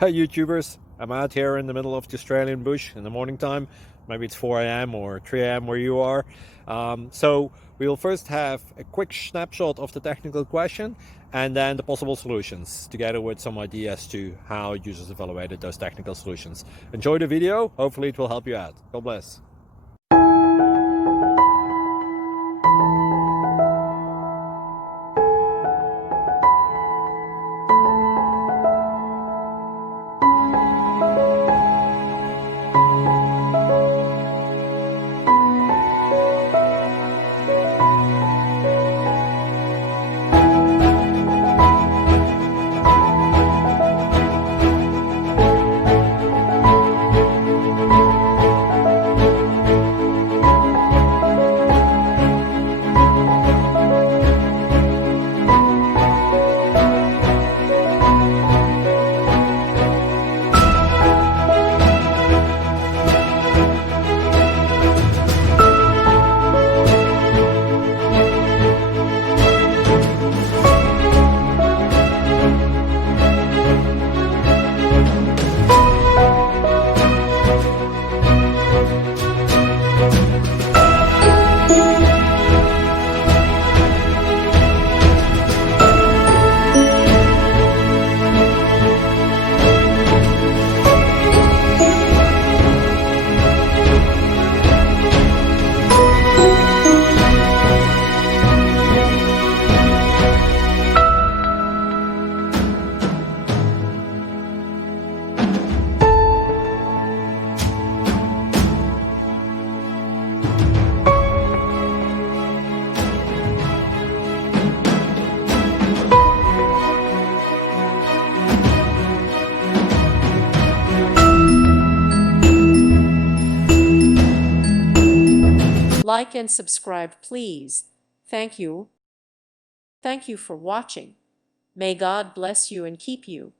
Hey YouTubers, I'm out here in the middle of the Australian bush in the morning time. Maybe it's 4 a.m. or 3 a.m. where you are. So we'll first have a quick snapshot of the technical question and then the possible solutions, together with some ideas to how users evaluated those technical solutions. Enjoy the video, hopefully it will help you out. God bless. Like and subscribe, please. Thank you. Thank you for watching. May God bless you and keep you.